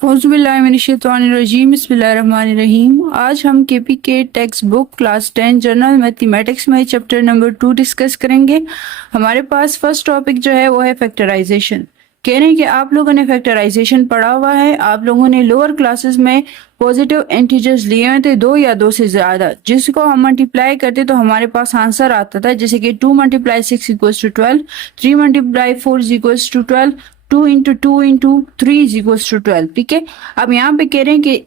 फ़ौज़ुबिल्लाहिमिनश्शैतानिर्रजीम बिस्मिल्लाहिर्रहमानिर्रहीम। आज हम केपी के text book class 10 general mathematics में चैप्टर नंबर 2 डिस्कस करेंगे। हमारे पास फर्स्ट टॉपिक जो है वो है फैक्टराइजेशन। कह रहे हैं कि आप लोगों ने फैक्टराइजेशन पढ़ा हुआ है, आप लोगों ने लोअर क्लासेस में पॉजिटिव इंटीजर्स लिए हुए थे 2 या 2 से ज़्यादा, जिसको हम मल्टीप्लाई करते तो हमारे पास आंसर आता था, जैसे कि 2 × 6 = 12, 3 × 4 = 12, 2 × 2 × 3 = 12। ठीक है, अब यहाँ पे कह रहे हैं कि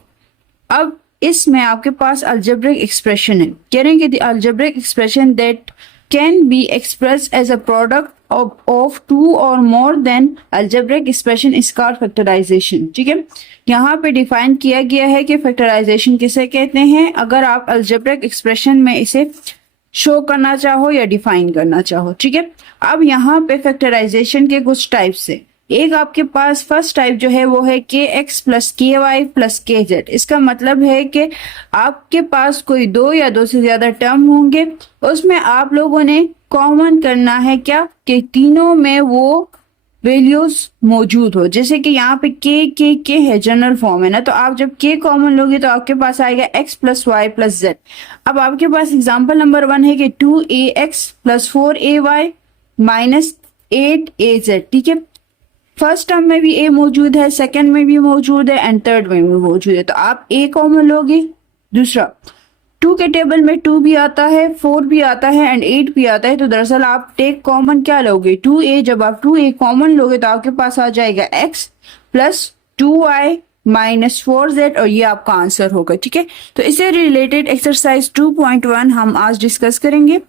अब इसमें आपके पास अलजेब्रिक एक्सप्रेशन है। कह रहे हैं कि the algebraic expression that can be expressed as a product of 2 or more than algebraic expression is called factorization। ठीक है, यहाँ पे डिफाइन किया गया है कि फैक्टराइजेशन किसे कहते हैं, अगर आप अलजेब्रिक एक्सप्रेशन में इसे शो करना चाहो या डिफाइन करना चाहो। ठीक है, अब यहाँ पे फैक्टराइजेशन के कुछ टाइप्स है। एक आपके पास फर्स्ट टाइप जो है वो है kx + ky + kz। इसका मतलब है कि आपके पास कोई 2 या 2 से ज्यादा टर्म होंगे, उसमें आप लोगों ने कॉमन करना है क्या कि तीनों में वो वैल्यूज मौजूद हो। जैसे कि यहाँ पे k है, जनरल फॉर्म है ना, तो आप जब k कॉमन लोगे तो आपके पास आएगा x + y + z। अब आपके पास एग्जांपल नंबर 1 है कि 2ax + 4ay - 8az। ठीक है, फर्स्ट टर्म में भी a मौजूद है, सेकंड में भी मौजूद है एंड थर्ड में भी मौजूद है, तो आप a कॉमन लोगे। दूसरा, 2 के टेबल में 2 भी आता है, 4 भी आता है एंड 8 भी आता है, तो दरअसल आप टेक कॉमन क्या लोगे, 2a। जब आप 2a कॉमन लोगे तो आपके पास आ जाएगा x + 2y - 4z और ये आपका आंसर होगा। ठीक है, तो इससे रिलेटेड एक्सरसाइज 2.1 हम आज डिस्कस करेंगे।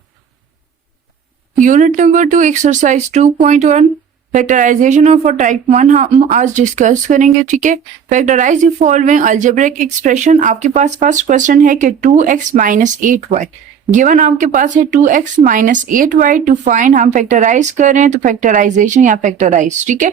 Unit number 2 exercise 2.1 factorization of type 1 हम आज डिस्कस करेंगे। ठीक है, factorize the following algebraic expression. आपके पास फर्स्ट क्वेश्चन है कि 2x - 8y गिवन आपके पास है 2x - 8y टू फाइंड। हम फैक्टराइज कर रहे हैं तो फैक्टराइजेशन या फैक्टराइज। ठीक है,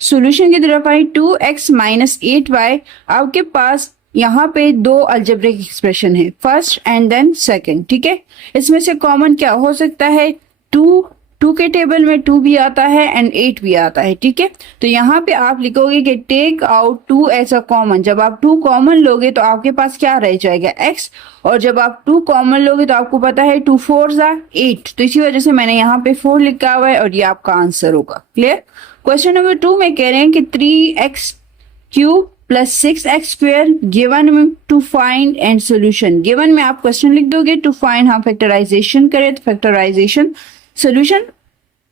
सॉल्यूशन की तरफ आई। 2x - 8y आपके पास यहाँ पे 2 अलजेब्रिक एक्सप्रेशन है, फर्स्ट एंड देन सेकंड। ठीक है, इसमें से कॉमन क्या हो सकता है, 2 के टेबल में 2 भी आता है एंड 8 भी आता है। ठीक है, तो यहाँ पे आप लिखोगे कि take out 2 as a common. जब आप 2 कॉमन लोगे तो आपके पास क्या रह जाएगा, x, और जब आप 2 कॉमन लोगे तो आपको पता है 2 4 = 8, तो इसी वजह से मैंने यहाँ पे 4 लिखा हुआ है और ये आपका आंसर होगा। क्लियर। क्वेश्चन नंबर 2 में कह रहे हैं कि 3x³ + 6x² given to find and solution. Given में आप क्वेश्चन लिख दोगे, टू फाइंड हम फैक्टराइजेशन करें तो फैक्टराइजेशन सोल्यूशन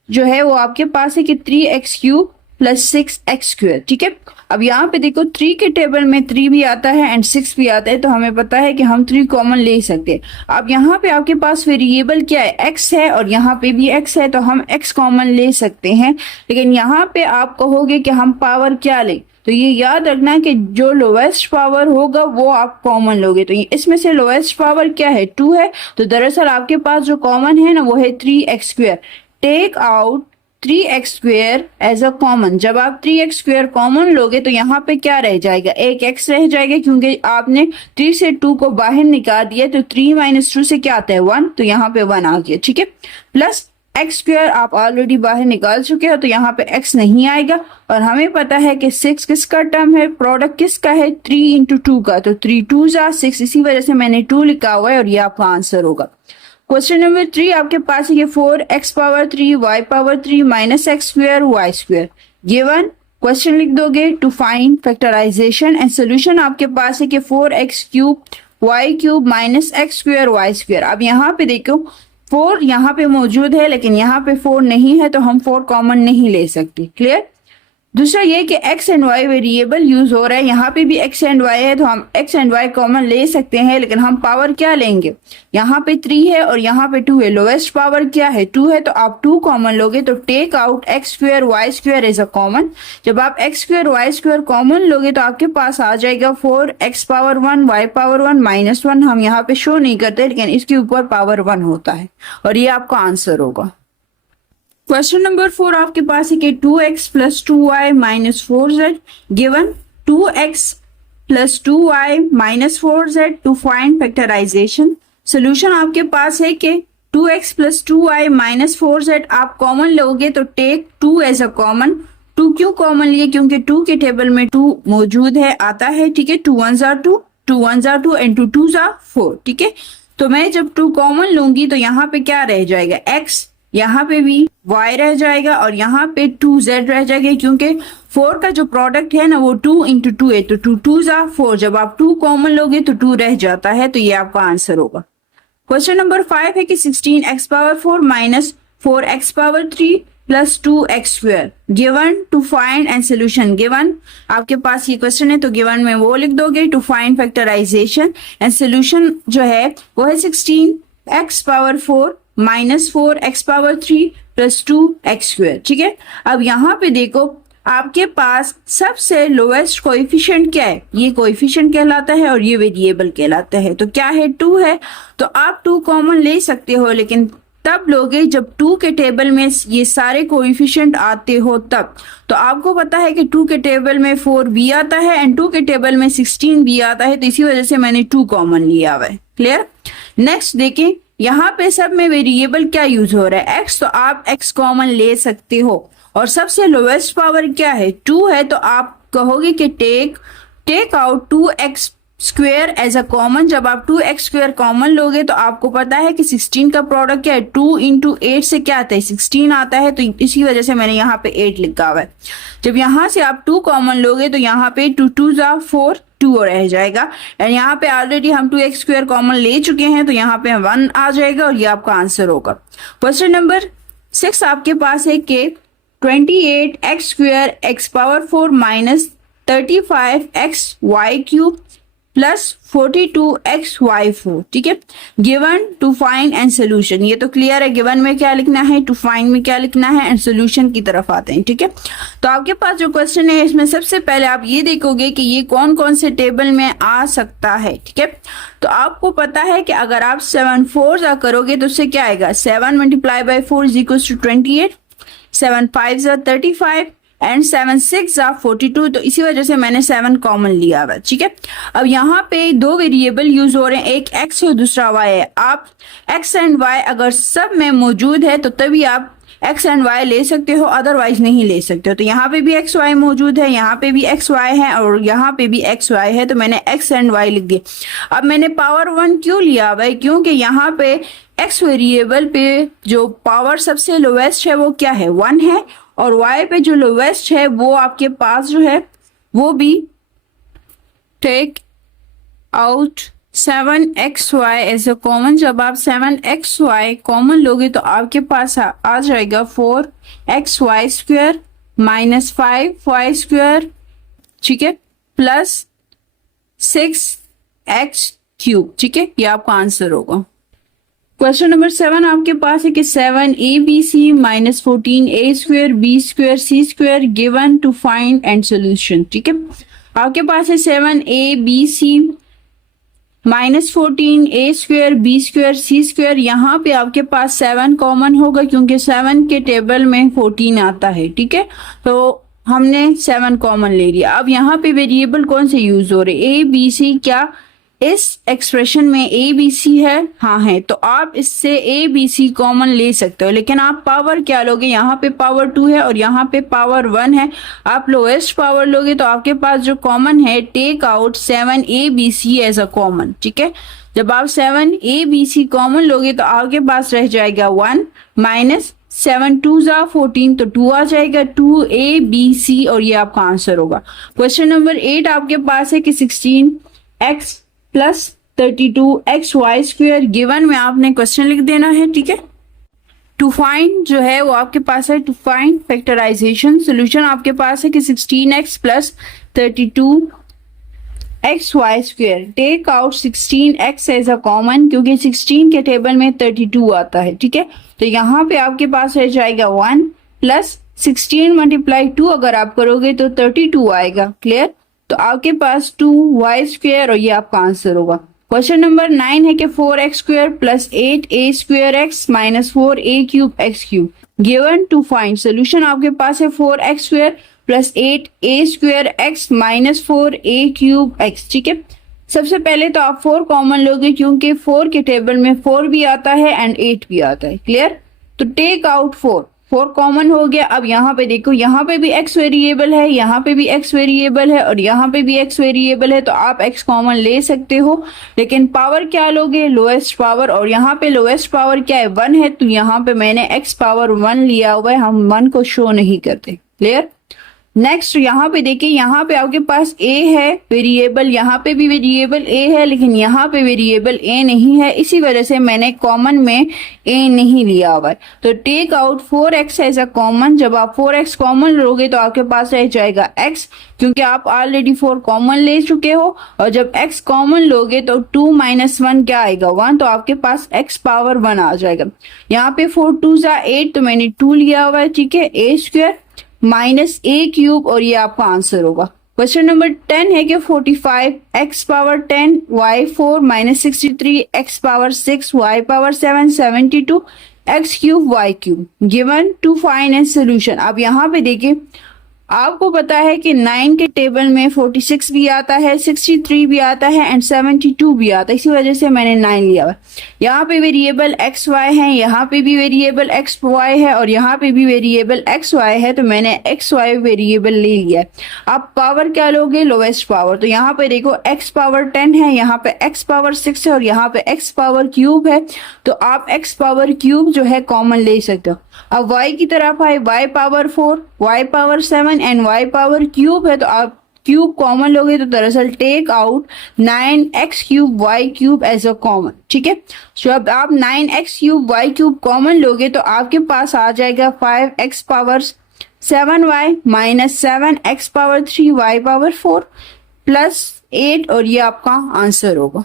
जो है वो आपके पास है कि 3x³ + 6x²। ठीक है, अब यहाँ पे देखो 3 के टेबल में 3 भी आता है एंड 6 भी आता है, तो हमें पता है कि हम 3 कॉमन ले सकते हैं। अब यहाँ पे आपके पास वेरिएबल क्या है, x है और यहाँ पे भी x है, तो हम x कॉमन ले सकते हैं। लेकिन यहाँ पे आप कहोगे कि हम पावर क्या लें, तो ये याद रखना कि जो लोएस्ट पावर होगा वो आप कॉमन लोगे। तो इसमें से लोएस्ट पावर क्या है, 2 है, तो दरअसल आपके पास जो कॉमन है ना वो है 3x²। Take out 3x² as a common. जब आप 3x² कॉमन लोगे तो यहाँ पे क्या रह जाएगा, एक x रह जाएगा, क्योंकि आपने 3 से 2 को बाहर निकाल दिया, तो 3 - 2 से क्या आता है 1, तो यहाँ पे 1 आ गया। ठीक है, प्लस x² आप ऑलरेडी बाहर निकाल चुके हो, तो यहाँ पे x नहीं आएगा। और हमें पता है कि 6 किसका टर्म है, प्रोडक्ट किसका है, 3 × 2 का, तो 3 2 = 6, इसी वजह से मैंने 2 लिखा हुआ है और ये आपका आंसर होगा। क्वेश्चन नंबर 3 आपके पास है कि 4x⁻3 y⁻3 - x² y² given. Question लिख दोगे, to find factorisation and solution आपके पास है कि 4x³ y³ - x² y²। अब यहाँ पे देखो 4 यहाँ पे मौजूद है लेकिन यहाँ पे 4 नहीं है, तो हम 4 कॉमन नहीं ले सकते। क्लियर। दूसरा ये कि x and y variable use हो रहा है, यहाँ पे भी x एंड y है, तो हम x एंड y कॉमन ले सकते हैं, लेकिन हम पावर क्या लेंगे, यहाँ पे 3 है और यहाँ पे 2 है, लोएस्ट पावर क्या है, 2 है, तो आप 2 कॉमन लोगे। तो take out x² y² as a common. जब आप x² y² कॉमन लोगे तो आपके पास आ जाएगा 4x⁻1 y⁻1 - 1। हम यहाँ पे शो नहीं करते, लेकिन इसके ऊपर पावर 1 होता है और ये आपका आंसर होगा। क्वेश्चन नंबर 4 आपके पास है कि 2x + 2y - 4z given 2x + 2y - 4z to find factorization. Solution आपके पास है कि 2x + 2y - 4z आप कॉमन लोगे तो take 2 as a common. Two क्यों कॉमन लिए, क्योंकि टू के टेबल में टू मौजूद है, आता है, ठीक है। Two ones are two, two ones are two and two twos are four, ठीक है। तो मैं जब टू कॉमन लूंगी तो यहाँ पे क्या रह जाएगा, x, यहाँ पे भी y रह जाएगा और यहाँ पे 2z रह जाएगा, क्योंकि 4 का जो प्रोडक्ट है ना वो 2 इंटू 2 है, तो 2 2 4। जब आप 2 कॉमन लोगे तो 2 रह जाता है, तो ये आपका आंसर होगा। क्वेश्चन नंबर 5 है कि 16x power 4 minus 4x power 3 plus 2x square given to find and solution. Given आपके पास ये क्वेश्चन है तो गिवन में वो लिख दोगे, to find factorisation and solution जो है वो है 16x power 4 minus 4x power 3 plus 2x square, ठीक है। अब यहाँ पे देखो आपके पास सबसे लोएस्ट कोएफिशिएंट क्या है, ये कोएफिशिएंट कहलाता है और ये वेरिएबल कहलाता है। तो क्या है, 2 है, तो आप 2 कॉमन ले सकते हो, लेकिन तब लोगे जब 2 के टेबल में ये सारे कोएफिशिएंट आते हो तब। तो आपको पता है कि 2 के टेबल में 4 भी आता है एंड 2 के टेबल में 16 भी आता है, तो इसी वजह से मैंने 2 कॉमन लिया हुआ है। क्लियर। नेक्स्ट देखें, यहाँ पे सब में वेरिएबल क्या यूज हो रहा है, x, तो आप x कॉमन ले सकते हो। और सबसे लोएस्ट पावर क्या है, 2 है, तो आप कहोगे कि take out 2x square as a common. जब आप 2x स्क्वेयर कॉमन लोगे तो आपको पता है कि 16 का प्रोडक्ट क्या है, 2 इंटू 8 से क्या आता है, 16 आता है, तो इसी वजह से मैंने यहाँ पे 8 लिखा हुआ है। जब यहाँ से आप 2 कॉमन लोगे तो यहाँ पे 2 2 4 2 रह जाएगा एंड यहाँ पे ऑलरेडी हम 2x स्क्वेयर कॉमन ले चुके हैं, तो यहाँ पे 1 आ जाएगा और ये आपका आंसर होगा। क्वेश्चन नंबर 6 आपके पास है कि 28x square x power 4 minus 35x y cube plus 42x y4, ठीक है। Given to find and solution, ये तो क्लियर है, गिवन में क्या लिखना है, टू फाइंड में क्या लिखना है एंड सोल्यूशन की तरफ आते हैं, ठीक है। तो आपके पास जो क्वेश्चन है इसमें सबसे पहले आप ये देखोगे कि ये कौन कौन से टेबल में आ सकता है, ठीक है। तो आपको पता है कि अगर आप 7 4 करोगे तो उससे क्या आएगा, 7 multiply by 4 is equal to 28, 7 5 35 and 7 6 42, तो इसी वजह से मैंने 7 कॉमन लिया हुआ, ठीक है। अब यहाँ पे 2 वेरिएबल यूज हो रहे हैं, एक x और दूसरा y है। आप x एंड y अगर सब में मौजूद है तो तभी आप x एंड y ले सकते हो, अदरवाइज नहीं ले सकते हो। तो यहाँ पे भी x y मौजूद है, यहाँ पे भी x y है और यहाँ पे भी x y है, तो मैंने x एंड y लिख दिया। अब मैंने पावर 1 क्यों लिया हुआ है, क्योंकि यहाँ पे x वेरिएबल पे जो पावर सबसे लोएस्ट है वो क्या है, 1 है, और y पे जो लोवेस्ट है वो आपके पास जो है वो भी take out 7xy as a common. जब आप 7xy कॉमन लोगे तो आपके पास आ जाएगा 4xy square minus 5y square, ठीक है, प्लस 6x क्यूब, ठीक है, ये आपका आंसर होगा। क्वेश्चन नंबर 7 आपके पास है कि 7abc minus 14a square b square c square given to find and solution, ठीक है। आपके पास है 7abc minus 14a square b square c square, यहाँ पे आपके पास 7 कॉमन होगा क्योंकि 7 के टेबल में 14 आता है, ठीक है। तो हमने 7 कॉमन ले लिया। अब यहाँ पे वेरिएबल कौन से यूज हो रहे, a b c, क्या इस एक्सप्रेशन में a b c है, हाँ है, तो आप इससे a b c कॉमन ले सकते हो, लेकिन आप पावर क्या लोगे, यहाँ पे पावर 2 है और यहाँ पे पावर 1 है। आप लोएस्ट पावर लोगे तो आपके पास जो कॉमन है, take out 7abc as a common, ठीक है। जब आप 7abc कॉमन लोगे तो आपके पास रह जाएगा 1 माइनस 7 2 14, तो 2 आ जाएगा, 2abc और ये आपका आंसर होगा। क्वेश्चन नंबर 8 आपके पास है कि 16x plus 32xy square given में आपने क्वेश्चन लिख देना है, ठीक है। टू फाइंड जो है वो आपके पास है टू फाइंड फैक्टराइजेशन। सोल्यूशन आपके पास है कि 16x plus 32xy square, take out 16x as a common, क्योंकि 16 के टेबल में 32 आता है, ठीक है। तो यहाँ पे आपके पास रह जाएगा 1 प्लस 16 मल्टीप्लाई 2 अगर आप करोगे तो 32 आएगा, क्लियर। तो आपके पास 2y स्क्वायर और ये आपका आंसर होगा। क्वेश्चन नंबर 9 है कि 4x square plus 8a square x minus 4a cube x cube given to find. Solution आपके पास है 4x square plus 8a square x minus 4a cube x, ठीक है। सबसे पहले तो आप 4 कॉमन लोगे क्योंकि 4 के टेबल में 4 भी आता है एंड 8 भी आता है, क्लियर। तो टेक आउट 4, 4 कॉमन हो गया। अब यहाँ पे देखो, यहाँ पे भी x वेरिएबल है, यहाँ पे भी x वेरिएबल है और यहाँ पे भी x वेरिएबल है, तो आप x कॉमन ले सकते हो। लेकिन पावर क्या लोगे? Lowest power. और यहाँ पे लोएस्ट पावर क्या है? 1 है, तो यहाँ पे मैंने x पावर 1 लिया हुआ है, हम 1 को शो नहीं करते। क्लियर? नेक्स्ट यहाँ पे देखिए, यहाँ पे आपके पास a है वेरिएबल, यहाँ पे भी वेरिएबल a है, लेकिन यहाँ पे वेरिएबल a नहीं है, इसी वजह से मैंने कॉमन में a नहीं लिया हुआ है। तो take out 4x as a common. जब आप 4x कॉमन लोगे तो आपके पास रह जाएगा x, क्योंकि आप ऑलरेडी 4 कॉमन ले चुके हो। और जब x कॉमन लोगे तो 2 माइनस 1 क्या आएगा? 1, तो आपके पास x पावर 1 आ जाएगा। यहाँ पे 4 2 8, तो मैंने 2 लिया हुआ है, ठीक है। a square minus a cube, और ये आपका आंसर होगा। क्वेश्चन नंबर 10 है कि 45 x power 10 y 4 minus 63 x power 6 y power 7 72 x cube y cube given to find and solution. अब यहाँ पे देखिए, आपको पता है कि 9 के टेबल में 46 भी आता है, 63 भी आता है एंड 72 भी आता है, इसी वजह से मैंने 9 लिया हुआ। यहाँ पे वेरिएबल एक्स वाई है, यहाँ पे भी वेरिएबल एक्स वाई है और यहाँ पे भी वेरिएबल एक्स वाई है, तो मैंने एक्स वाई वेरिएबल ले लिया है। आप पावर क्या लोगे? Lowest power. तो यहाँ पे देखो, एक्स पावर 10 है, यहाँ पे एक्स पावर 6 है और यहाँ पे एक्स पावर क्यूब है, तो आप एक्स पावर क्यूब जो है कॉमन ले सकते हो। अब y की तरफ आए, y power 4 y power 7 and y power cube है, तो आप क्यूब कॉमन लोगे, तो दरअसल take out 9x cube y cube as a common, ठीक है। सो अब आप 9x cube y cube common लोगे तो आपके पास आ जाएगा 5x power 7y minus 7x power 3 y power 4 plus 8, और ये आपका आंसर होगा।